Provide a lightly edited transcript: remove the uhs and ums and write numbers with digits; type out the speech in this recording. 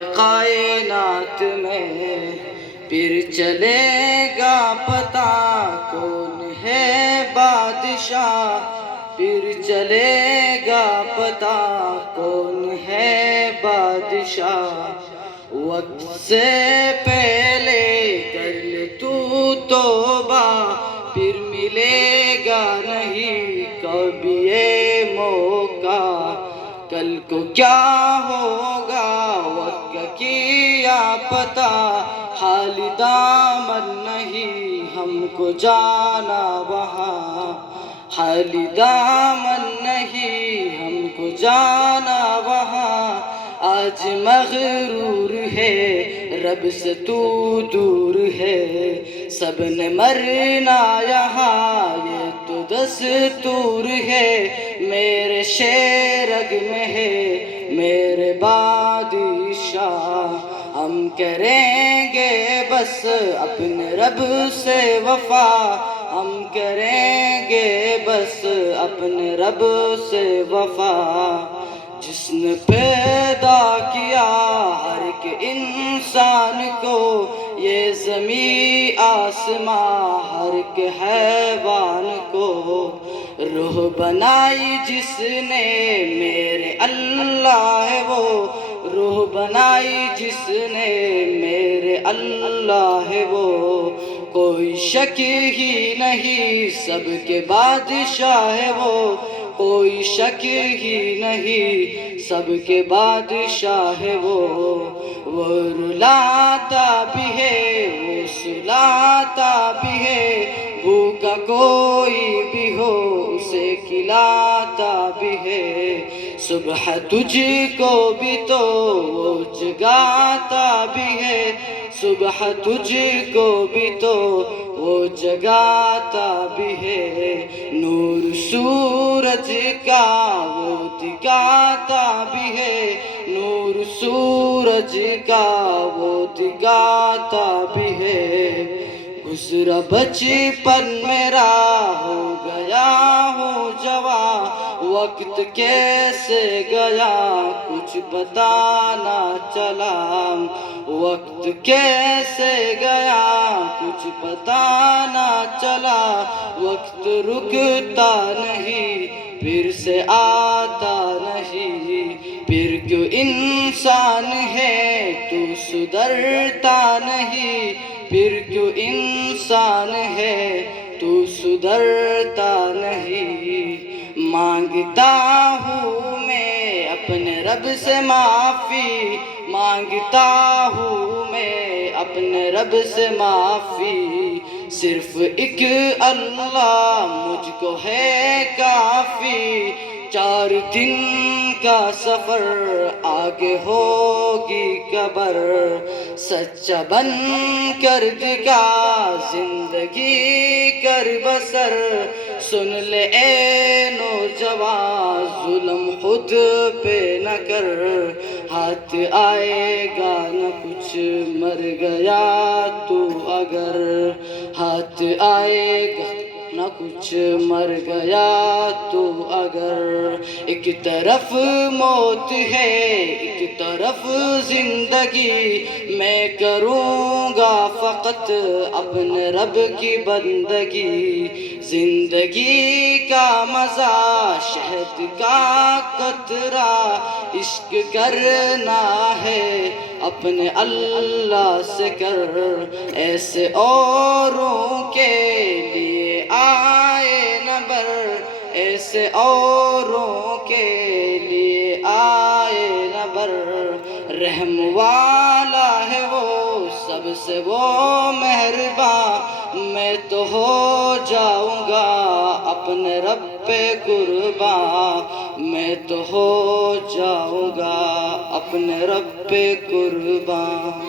کائنات میں پھر چلے گا پتا کون ہے بادشاہ، پھر چلے گا پتا کون ہے بادشاہ۔ وقت سے پہلے کر لے تو توبہ، پھر ملے گا نہیں کبھی یہ موقع۔ کل کو کیا ہوگا وقت کا کیا پتا، حال دامن نہیں ہم کو جانا وہاں، حال دامن نہیں ہم کو جانا وہاں۔ آج مغرور ہے رب سے تو دور ہے، سب نے مرنا یہاں یہ تو دستور ہے۔ میرے شیرگ میں ہے میرے بادشاہ، ہم کریں گے بس اپنے رب سے وفا، ہم کریں گے بس اپنے رب سے وفا۔ جس نے پیدا کیا ہر ایک انسان کو، یہ زمین آسمان ہر ایک حیوان کو، روح بنائی جس نے میرے اللہ ہے وہ، روح بنائی جس نے میرے اللہ ہے وہ۔ کوئی شک ہی نہیں سب کے بادشاہ ہے وہ، کوئی شک ہی نہیں سب کے بادشاہ ہے وہ۔ وہ رلاتا بھی ہے وہ سلاتا بھی ہے، بھوکا کوئی بھی ہو اسے کھلاتا بھی ہے۔ صبح تجھ کو بھی تو وہ جگاتا بھی ہے، صبح تجھ کو بھی تو وہ جگاتا بھی ہے۔ نور سورج کا وہ دکھاتا بھی ہے، نور سورج کا وہ دکھاتا بھی ہے۔ گزرا بچپن میرا ہو گیا ہوں جوان، وقت کیسے گیا کچھ پتا نہ چلا، وقت کیسے گیا کچھ پتا نہ چلا۔ وقت رکتا نہیں پھر سے آتا نہیں، پھر کیوں انسان ہے تو سدھرتا نہیں، پھر کیوں انسان ہے تو سدھرتا نہیں۔ مانگتا ہوں میں اپنے رب سے معافی، مانگتا ہوں میں اپنے رب سے معافی، صرف ایک اللہ مجھ کو ہے کافی۔ 4 دن کا سفر آگے ہوگی قبر، سچا بن کر دکھا زندگی کر بسر۔ سن لے اے نوجوان ظلم خود پہ نہ کر، ہاتھ آئے گا نہ کچھ مر گیا تو اگر، ہاتھ آئے گا نہ کچھ مر گیا تو اگر۔ ایک طرف موت ہے ایک طرف زندگی، میں کروں گا فقط اپنے رب کی بندگی۔ زندگی کا مزہ شہد کا قطرہ، عشق کرنا ہے اپنے اللہ سے کر، ایسے اوروں کے لیے آئے نہ بر، ایسے اوروں کے لیے آئے نہ بر۔ رحم والا ہے وہ سب سے وہ مہربان، میں تو ہو جاؤں گا اپنے رب پہ قربان، میں تو ہو جاؤں گا اپنے رب پہ قربان۔